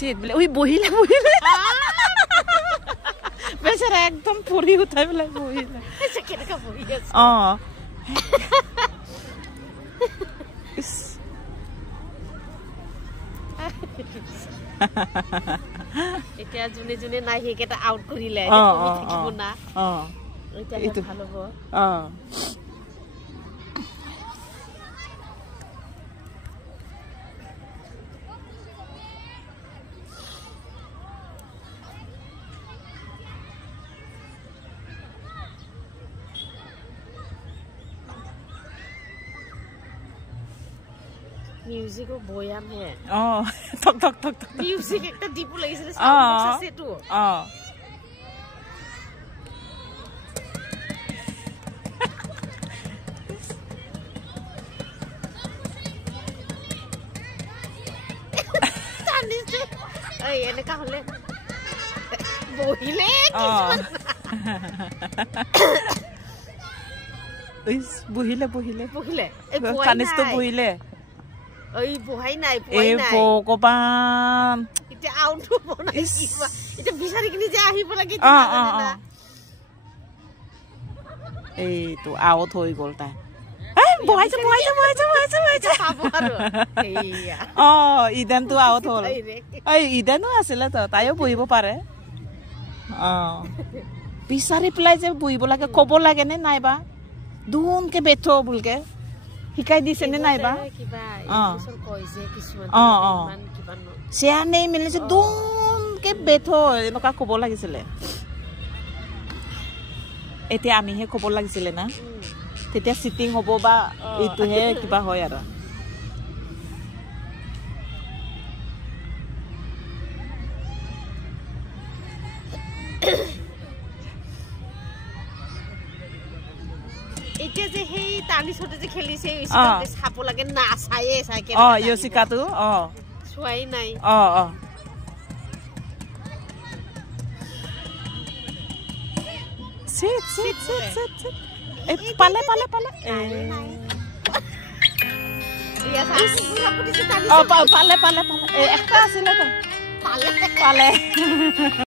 Seat বোলে ওই বহিলে বহিলে বেচাৰা একদম পৰি উঠাই পেলাই বহিলে কেনেকা বহি আছে এতিয়া জুনে জুনে নাই হেকেটা আউট কৰিলে তুমি থাকিব না এটা ভালো হ'ব Music o boyam hai. Oh, tok tok tok tok. Music ekta dipu lagisile sound box ase tu. Tanis tu. Ai ene ka hole. Bohile kisman. Is bohile bohile. Bohile. Tanis tu bohile. Oi bohai nai bohai nai Bhagavan ite out bona kiba ite bisari kini je ahibo lagi ei to out hoi gol ta ei bohai ja pabo aru eiya idan tu out hol ei idan asile to tayo bohibo pare bisari plai je bohibo lage kobo lage ne nai ba dun ke betho bulke hikai dise ne nai ba sia nei mile je dun ke betho enoka kobo lagisile etia ami he kobo lagisile na tetia sitting hobo ba etu he kiba hoy ara Ite je hei tani sote je khelise isika sapo lage na saye saike Yosika tu suai nai sit pale iya sa pura pura tani pale ekta asile to pale